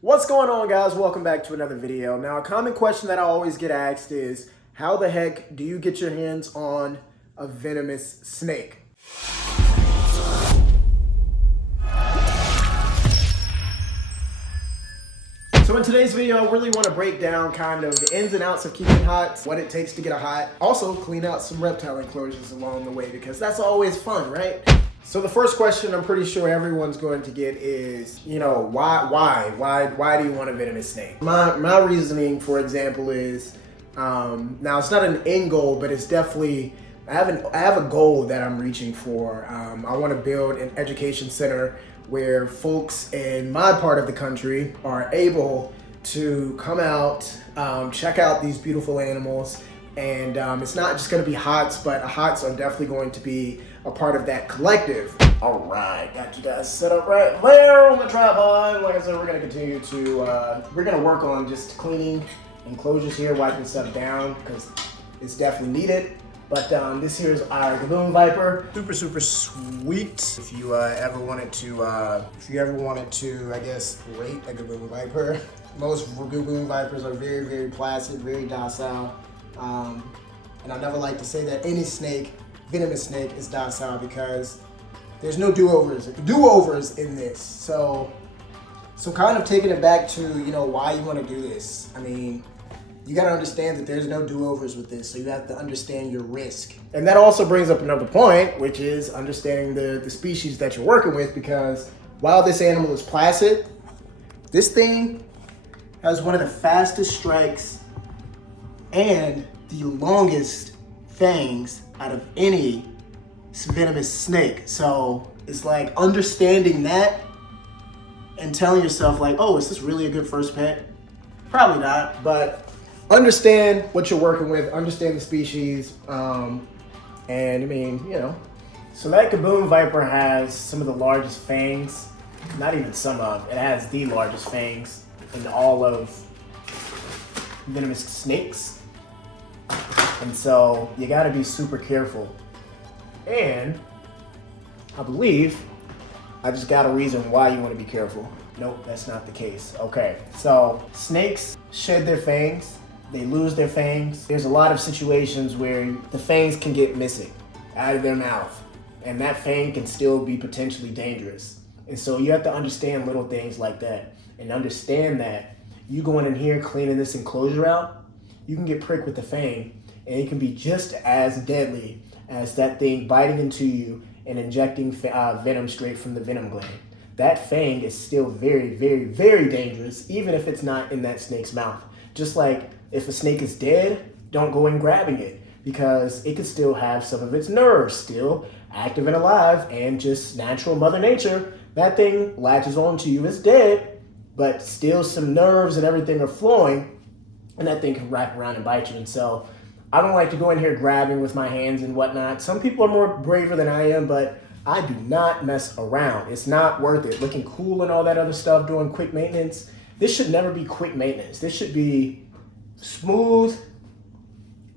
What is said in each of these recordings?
What's going on, guys? Welcome back to another video. Now, a common question that I always get asked is, how the heck do you get your hands on a venomous snake? So in today's video, I really want to break down kind of the ins and outs of keeping hots, what it takes to get a hot, also clean out some reptile enclosures along the way, because that's always fun, right? So the first question I'm pretty sure everyone's going to get is, why do you want a venomous snake? My reasoning, for example, is, now it's not an end goal, but it's definitely, I have a goal that I'm reaching for. I want to build an education center where folks in my part of the country are able to come out, check out these beautiful animals. And it's not just going to be hots, but hots are definitely going to be a part of that collective. All right, got you guys set up right there on the tripod. Like I said, we're going to continue to, we're going to work on just cleaning enclosures here, wiping stuff down, because it's definitely needed. But this here is our Gon Viper. Super sweet. If you ever wanted to, I guess, rate a Gon Viper, most Gon Vipers are very placid, very docile. And I never like to say that any snake, venomous snake, is docile, because there's no do-overs in this. So kind of taking it back to, why you want to do this. I mean, you got to understand that there's no do-overs with this, so you have to understand your risk. And that also brings up another point, which is understanding the species that you're working with, because while this animal is placid, this thing has one of the fastest strikes and the longest fangs out of any venomous snake. So it's like understanding that and telling yourself like, oh, is this really a good first pet? Probably not, but understand what you're working with, understand the species, and I mean, So that Gon Viper has some of the largest fangs, not even some of, it has the largest fangs in all of venomous snakes. And so you gotta be super careful. And I believe I just got a reason why you wanna be careful. Nope, that's not the case. Okay, so snakes shed their fangs, they lose their fangs. There's a lot of situations where the fangs can get missing out of their mouth, and that fang can still be potentially dangerous. And so you have to understand little things like that, and understand that you going in here cleaning this enclosure out, you can get pricked with the fang, and it can be just as deadly as that thing biting into you and injecting venom straight from the venom gland. That fang is still very dangerous, even if it's not in that snake's mouth. Just like if a snake is dead, don't go in grabbing it, because it could still have some of its nerves still active and alive, and just natural mother nature, that thing latches on to you as dead, but still some nerves and everything are flowing, and that thing can wrap around and bite you. And so I don't like to go in here grabbing with my hands and whatnot. Some people are more braver than I am, but I do not mess around. It's not worth it. Looking cool and all that other stuff, doing quick maintenance. This should never be quick maintenance. This should be smooth,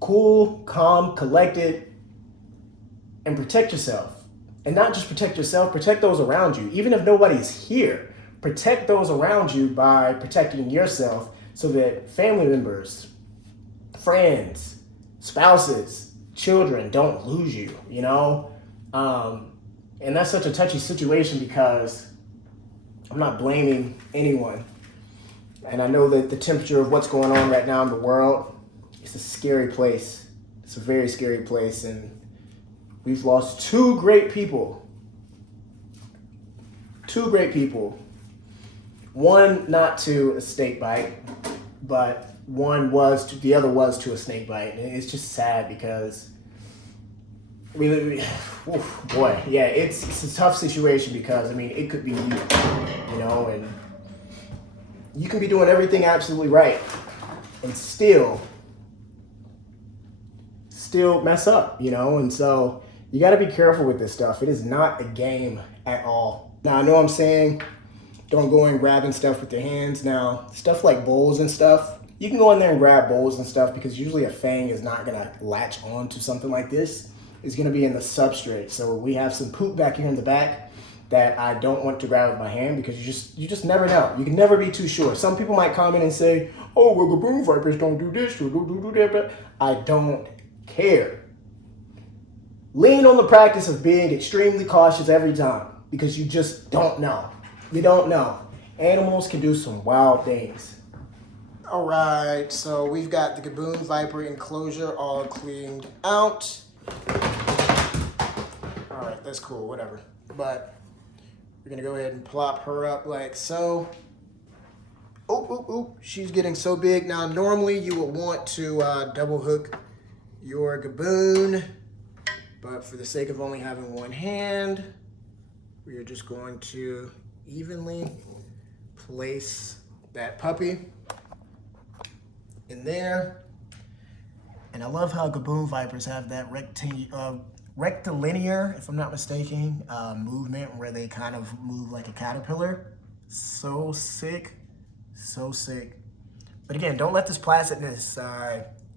cool, calm, collected, and protect yourself. And not just protect yourself, protect those around you. Even if nobody's here, protect those around you by protecting yourself, so that family members, friends, spouses, children don't lose you, And that's such a touchy situation, because I'm not blaming anyone. And I know that the temperature of what's going on right now in the world, it's a scary place. It's a very scary place, and we've lost two great people. One not to a snake bite, but the other was to a snake bite. And it's just sad, because it's a tough situation, because it could be you, and you can be doing everything absolutely right and still mess up, and so you got to be careful with this stuff. It is not a game at all. Now, I know I'm saying don't go in grabbing stuff with your hands. Now, stuff like bowls and stuff, you can go in there and grab bowls and stuff, because usually a fang is not going to latch on to something like this. It's going to be in the substrate. So we have some poop back here in the back that I don't want to grab with my hand, because you just never know. You can never be too sure. Some people might comment and say, oh, well, Gon Vipers don't do this or don't do that, but I don't care. Lean on the practice of being extremely cautious every time, because you just don't know. You don't know. Animals can do some wild things. All right, so we've got the Gon Viper enclosure all cleaned out. All right, that's cool, whatever. But we're gonna go ahead and plop her up like so. Oh, she's getting so big. Now, normally you would want to double hook your Gon, but for the sake of only having one hand, we are just going to evenly place that puppy in there. And I love how Gon Vipers have that rectilinear, if I'm not mistaken, movement where they kind of move like a caterpillar. So sick, so sick. But again, don't let this placidness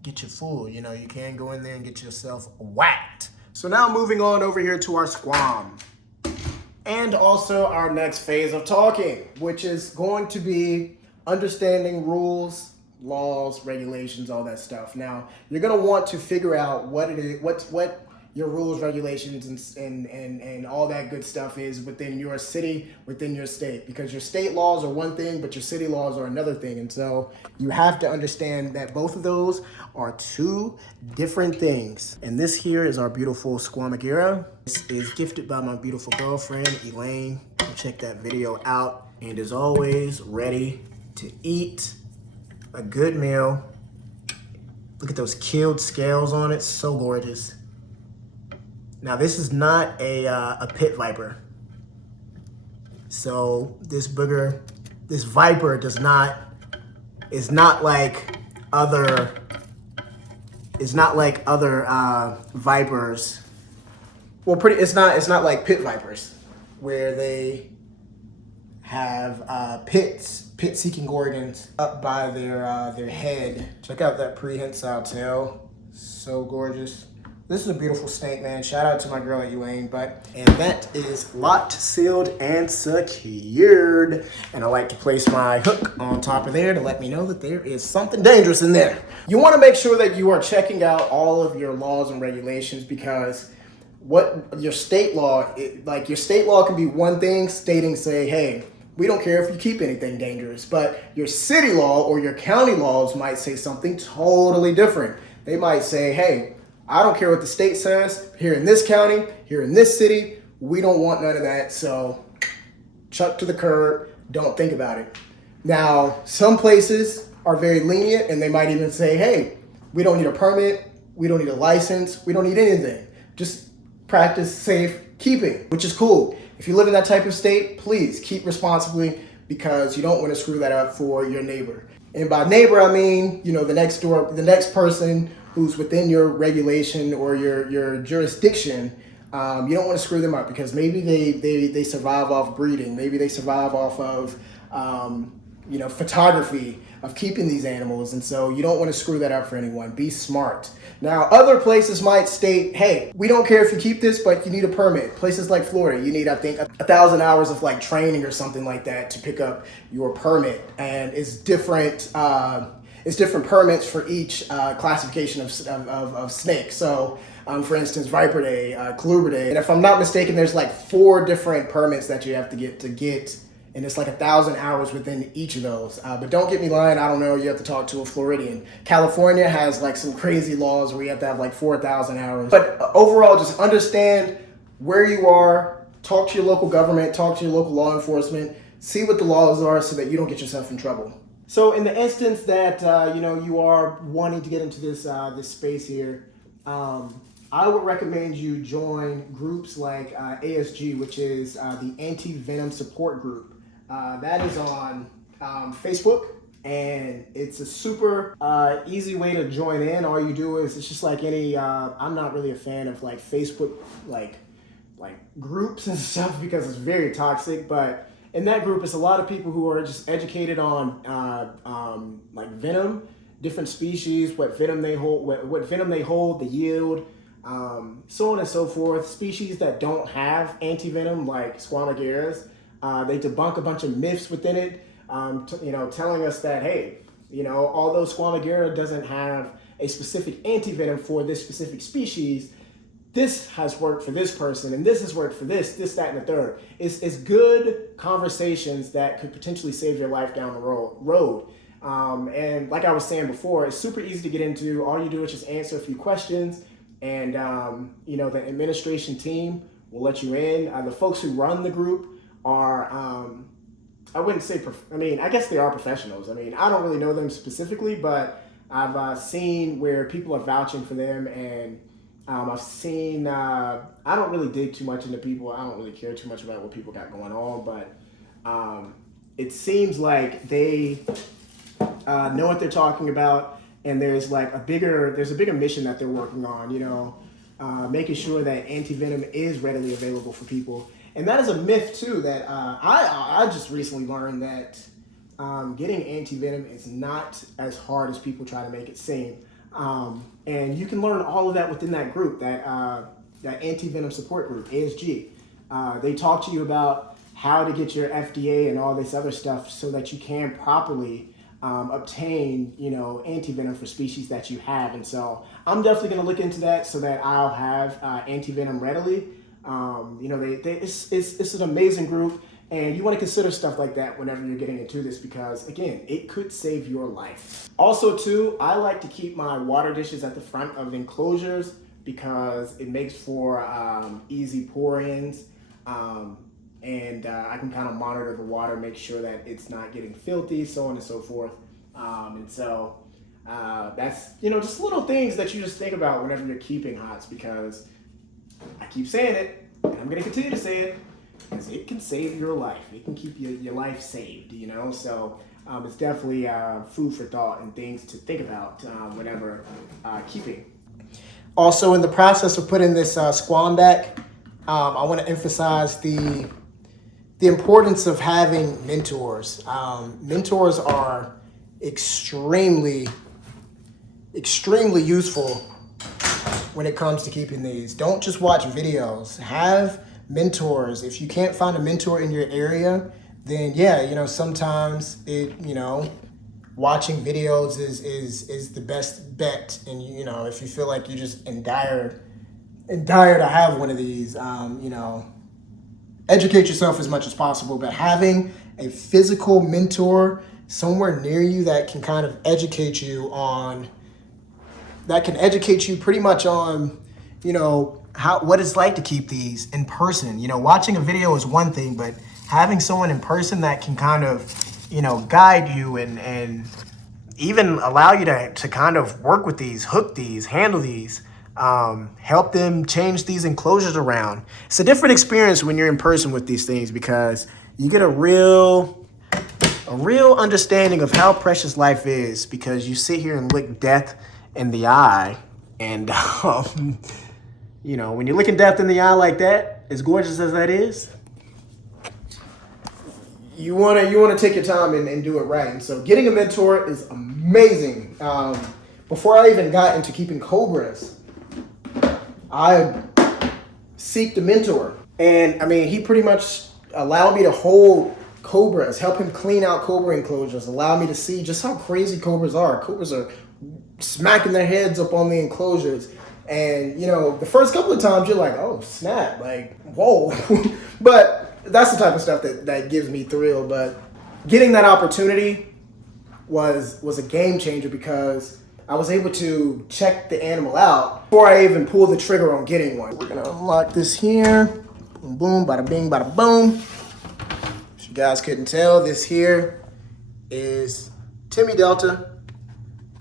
get you fooled. You know, you can go in there and get yourself whacked. So now moving on over here to our squam. And also our next phase of talking, which is going to be understanding rules, laws, regulations, all that stuff. Now, you're gonna want to figure out what it is, what your rules, regulations, and all that good stuff is within your city, within your state, because your state laws are one thing, but your city laws are another thing. And so you have to understand that both of those are two different things. And this here is our beautiful Squamagira. This is gifted by my beautiful girlfriend, Elaine. Go check that video out. And as always, ready to eat a good meal. Look at those keeled scales on it, so gorgeous. Now, this is not a pit viper. So this booger, this viper is not like other vipers. Well, it's not like pit vipers where they have pit-seeking organs up by their head. Check out that prehensile tail, so gorgeous. This is a beautiful snake, man. Shout out to my girl Elaine, and that is locked, sealed, and secured. And I like to place my hook on top of there to let me know that there is something dangerous in there. You want to make sure that you are checking out all of your laws and regulations, because what your state law, like your state law can be one thing stating, say, hey, we don't care if you keep anything dangerous, but your city law or your county laws might say something totally different. They might say, hey, I don't care what the state says. Here in this county, here in this city, we don't want none of that. So chuck to the curb, don't think about it. Now, some places are very lenient, and they might even say, hey, we don't need a permit, we don't need a license, we don't need anything. Just practice safe keeping, which is cool. If you live in that type of state, please keep responsibly, because you don't want to screw that up for your neighbor. And by neighbor, I mean, you know, the next person who's within your regulation or your jurisdiction. You don't want to screw them up, because maybe they survive off breeding. Maybe they survive off of, photography of keeping these animals. And so you don't want to screw that up for anyone. Be smart. Now, other places might state, hey, we don't care if you keep this, but you need a permit. Places like Florida, you need, I think, 1,000 hours of like training or something like that to pick up your permit. And it's different permits for each classification of snake. So, for instance, Viper Day, Cobra Day. And if I'm not mistaken, there's like 4 different permits that you have to get, and it's like 1,000 hours within each of those. But don't get me lying, I don't know, you have to talk to a Floridian. California has like some crazy laws where you have to have like 4,000 hours. But overall, just understand where you are, talk to your local government, talk to your local law enforcement, see what the laws are so that you don't get yourself in trouble. So in the instance that you are wanting to get into this space here, I would recommend you join groups like ASG, which is the Anti-Venom Support Group. That is on Facebook, and it's a super easy way to join in. All you do is, it's just like any. I'm not really a fan of like Facebook like groups and stuff, because it's very toxic, but in that group, it's a lot of people who are just educated on like venom, different species, what venom they hold, the yield, so on and so forth. Species that don't have antivenom, like squamageras, they debunk a bunch of myths within it, telling us that, hey, although squamagera doesn't have a specific antivenom for this specific species, this has worked for this person, and this has worked for this, that, and the third. It's good conversations that could potentially save your life down the road. And like I was saying before, it's super easy to get into. All you do is just answer a few questions, and the administration team will let you in. The folks who run the group are, I wouldn't say, I guess they are professionals. I don't really know them specifically, but I've seen where people are vouching for them, and I've seen, I don't really dig too much into people. I don't really care too much about what people got going on, but it seems like they know what they're talking about, and there's a bigger mission that they're working on, making sure that antivenom is readily available for people. And that is a myth too, that I just recently learned that getting antivenom is not as hard as people try to make it seem. And you can learn all of that within that group, that antivenom support group, ASG. They talk to you about how to get your FDA and all this other stuff so that you can properly obtain, antivenom for species that you have. And so I'm definitely going to look into that so that I'll have antivenom readily. It's an amazing group, and you want to consider stuff like that whenever you're getting into this, because again, it could save your life. Also too, I like to keep my water dishes at the front of enclosures because it makes for easy pour-ins, and I can kind of monitor the water, make sure that it's not getting filthy, so on and so forth. And so that's, just little things that you just think about whenever you're keeping hots, because I keep saying it, and I'm going to continue to say it, because it can save your life. It can keep your life saved, So it's definitely food for thought and things to think about whenever keeping. Also, in the process of putting this squam back, I want to emphasize the importance of having mentors. Mentors are extremely useful when it comes to keeping these. Don't just watch videos. Have mentors. If you can't find a mentor in your area, then sometimes watching videos is the best bet. And if you feel like you're just in dire to have one of these, educate yourself as much as possible. But having a physical mentor somewhere near you that can kind of educate you pretty much on, what it's like to keep these in person. Watching a video is one thing, but having someone in person that can kind of, guide you and even allow you to kind of work with these, hook these, handle these, help them change these enclosures around. It's a different experience when you're in person with these things, because you get a real understanding of how precious life is, because you sit here and look death in the eye, and when you're looking death in the eye like that, as gorgeous as that is, you want to take your time and do it right. And so getting a mentor is amazing. Before I even got into keeping cobras, I seeked a mentor, and he pretty much allowed me to hold cobras, help him clean out cobra enclosures, allow me to see just how crazy cobras are. Cobras are smacking their heads up on the enclosures, and the first couple of times you're like, oh snap, like whoa. But that's the type of stuff that gives me thrill. But getting that opportunity was a game changer, because I was able to check the animal out before I even pulled the trigger on getting one. We're gonna unlock this here. Boom, bada bing, bada boom. If you guys couldn't tell, this here is Timmy Delta,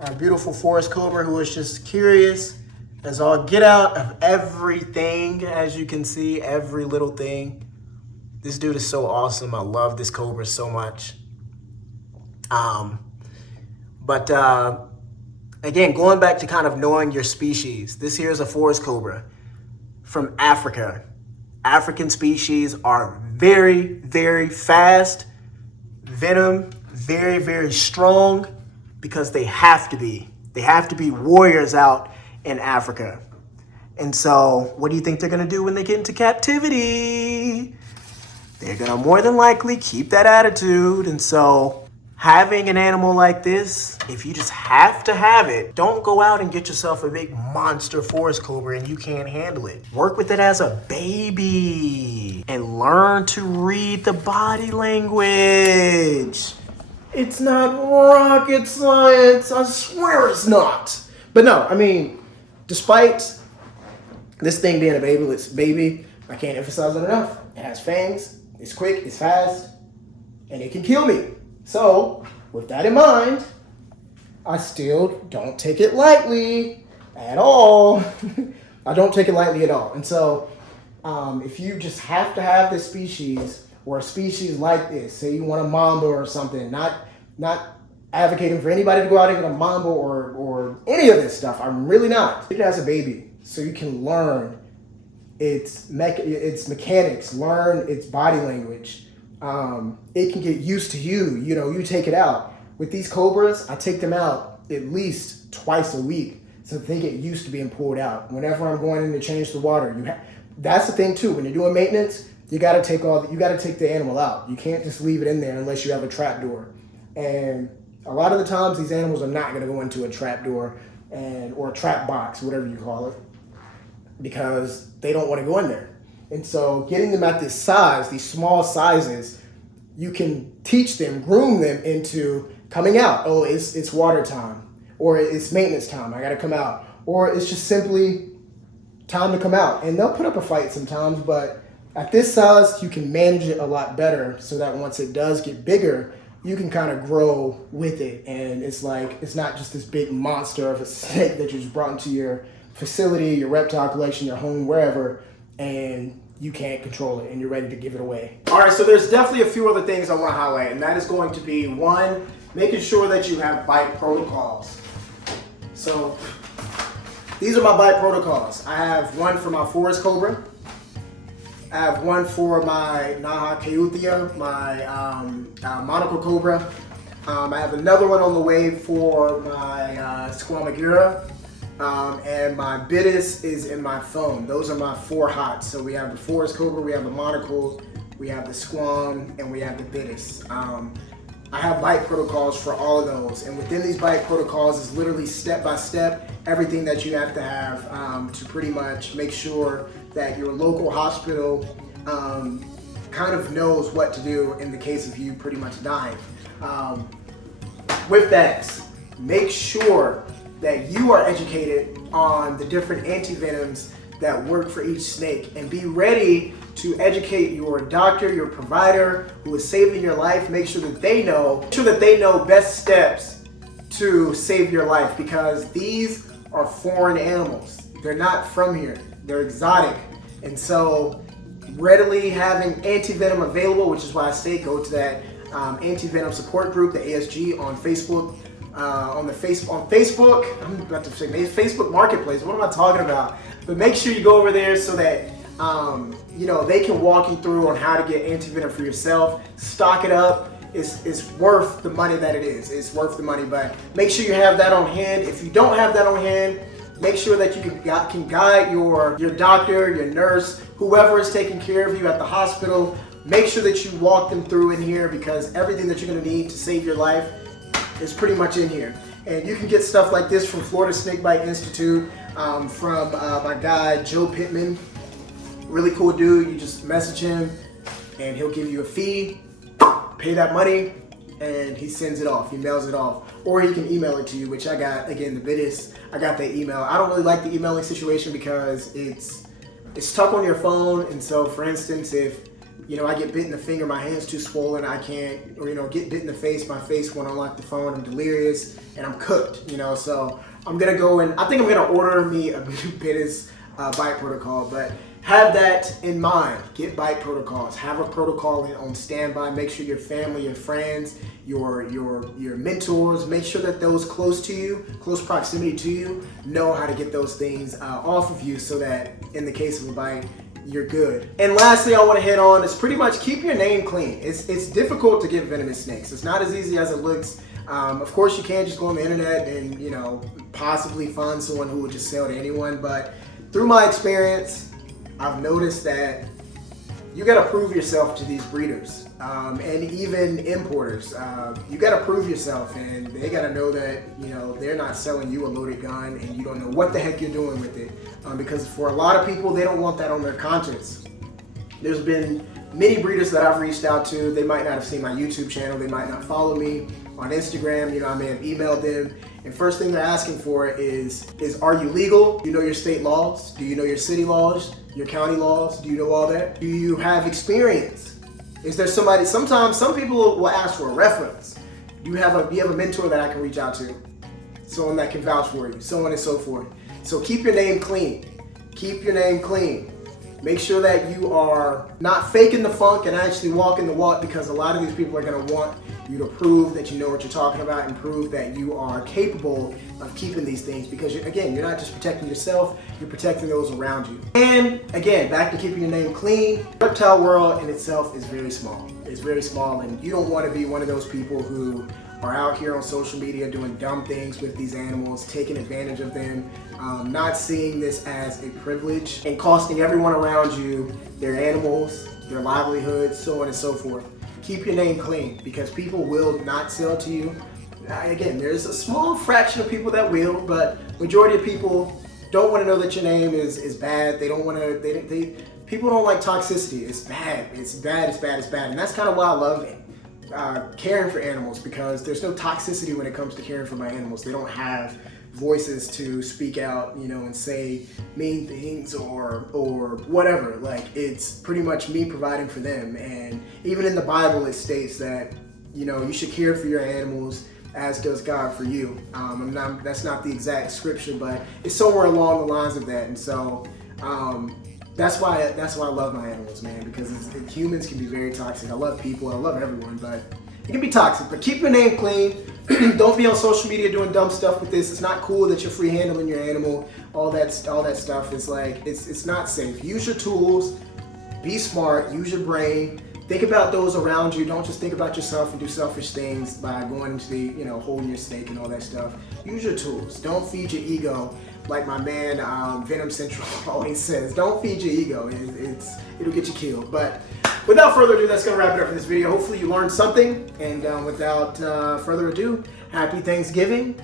our beautiful forest cobra, who is just curious as all get out of everything. As you can see, every little thing. This dude is so awesome. I love this cobra so much. Again, going back to kind of knowing your species, this here is a forest cobra from Africa. African species are very, very fast. Venom, very, very strong, because they have to be. They have to be warriors out in Africa. And so what do you think they're gonna do when they get into captivity? They're gonna more than likely keep that attitude. And so having an animal like this, if you just have to have it, don't go out and get yourself a big monster forest cobra and you can't handle it. Work with it as a baby and learn to read the body language. It's not rocket science, I swear it's not. But no, I mean, despite this thing being a baby, I can't emphasize it enough. It has fangs, it's quick, it's fast, and it can kill me. So, with that in mind, I still don't take it lightly at all. I don't take it lightly at all. And so, if you just have to have this species, or a species like this, say you want a mamba or something, not advocating for anybody to go out and get a mamba or any of this stuff. I'm really not. Take it as a baby so you can learn its mechanics, learn its body language. It can get used to you. You know, you take it out. With these cobras, I take them out at least twice a week so they get used to being pulled out. Whenever I'm going in to change the water, that's the thing too. When you're doing maintenance, you got to take the animal out. You can't just leave it in there unless you have a trap door. And a lot of the times, these animals are not going to go into a trap door or a trap box, whatever you call it, because they don't want to go in there. And so getting them at this size, these small sizes, you can teach them, groom them into coming out. Oh, it's water time, or it's maintenance time, I got to come out, or it's just simply time to come out. And they'll put up a fight sometimes, but at this size, you can manage it a lot better so that once it does get bigger, you can kind of grow with it. And it's not just this big monster of a snake that you just brought into your facility, your reptile collection, your home, wherever, and you can't control it and you're ready to give it away. All right, so there's definitely a few other things I want to highlight, and that is going to be, one, making sure that you have bite protocols. So these are my bite protocols. I have one for my forest cobra. I have one for my Naha Keuthia, my monocle cobra. I have another one on the way for my Squamagira. And my Bitis is in my phone. Those are my 4 hots. So we have the forest cobra, we have the monocle, we have the squam, and we have the Bitis. I have bite protocols for all of those. And within these bite protocols is literally step by step, everything that you have to have to pretty much make sure that your local hospital kind of knows what to do in the case of you pretty much dying. With that, make sure that you are educated on the different antivenoms that work for each snake, and be ready to educate your doctor, your provider who is saving your life. Make sure that they know best steps to save your life, because these are foreign animals. They're not from here. They're exotic. And so readily having antivenom available, which is why I say go to that antivenom support group, the ASG, on Facebook. On Facebook, I'm about to say Facebook Marketplace. What am I talking about? But make sure you go over there so that they can walk you through on how to get antivenom for yourself. Stock it up. It's worth the money that it is. It's worth the money, but make sure you have that on hand. If you don't have that on hand, make sure that you can guide your doctor, your nurse, whoever is taking care of you at the hospital. Make sure that you walk them through in here, because everything that you're going to need to save your life is pretty much in here. And you can get stuff like this from Florida Snakebite Institute, from my guy Joe Pittman. Really cool dude. You just message him and he'll give you a fee, pay that money, and he sends it off. He mails it off. Or he can email it to you, which I got, again, the Bitis. I got that email. I don't really like the emailing situation because it's stuck on your phone. And so, for instance, if I get bit in the finger, my hand's too swollen, I can't, or get bit in the face, my face won't unlock the phone, I'm delirious, and I'm cooked, so I'm gonna go and I think I'm gonna order me a Bitis bite protocol. But have that in mind. Get bite protocols. Have a protocol on standby. Make sure your family, your friends, your mentors, make sure that those close to you, close proximity to you, know how to get those things off of you, so that in the case of a bite, you're good. And lastly, I want to hit on is pretty much keep your name clean. It's difficult to get venomous snakes. It's not as easy as it looks. Of course, you can't just go on the internet and possibly find someone who would just sell to anyone, but through my experience, I've noticed that you gotta prove yourself to these breeders and even importers. You gotta prove yourself, and they gotta know that, you know, they're not selling you a loaded gun and you don't know what the heck you're doing with it. Because for a lot of people, they don't want that on their conscience. There's been many breeders that I've reached out to. They might not have seen my YouTube channel. They might not follow me on Instagram. You know, I may have emailed them. And first thing they're asking for is are you legal? Do you know your state laws? Do you know your city laws? Your county laws? Do you know all that? Do you have experience? Is there somebody, sometimes some people will ask for a reference. Do you have a mentor that I can reach out to? Someone that can vouch for you, so on and so forth. So keep your name clean. Keep your name clean. Make sure that you are not faking the funk and actually walking the walk, because a lot of these people are gonna want you to prove that you know what you're talking about and prove that you are capable of keeping these things, because again, you're not just protecting yourself, you're protecting those around you. And again, back to keeping your name clean, reptile world in itself is very small. It's very small, and you don't want to be one of those people who are out here on social media doing dumb things with these animals, taking advantage of them, not seeing this as a privilege and costing everyone around you their animals, their livelihoods, so on and so forth. Keep your name clean, because people will not sell to you. Again, there's a small fraction of people that will, but majority of people don't want to know that your name is bad. They don't want to, people don't like toxicity. It's bad, it's bad, it's bad, it's bad. And that's kind of why I love caring for animals, because there's no toxicity when it comes to caring for my animals. They don't have voices to speak out, you know, and say mean things or whatever. Like, it's pretty much me providing for them. And even in the Bible, it states that, you know, you should care for your animals as does God for you. That's not the exact scripture, but it's somewhere along the lines of that. And so that's why I love my animals, man, because humans can be very toxic. I love people, I love everyone, but it can be toxic. But keep your name clean. Don't be on social media doing dumb stuff with this. It's not cool that you're free handling your animal. All that stuff is like, it's not safe. Use your tools, be smart, use your brain. Think about those around you. Don't just think about yourself and do selfish things by going into the, you know, holding your snake and all that stuff. Use your tools. Don't feed your ego. Like my man Venom Central always says, don't feed your ego. It'll get you killed. But without further ado, that's gonna wrap it up for this video. Hopefully you learned something. And without further ado, happy Thanksgiving.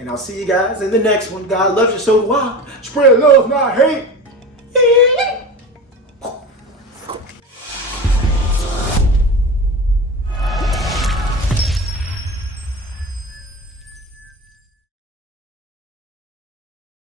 And I'll see you guys in the next one. God loves you, so do I. Spread love, not hate.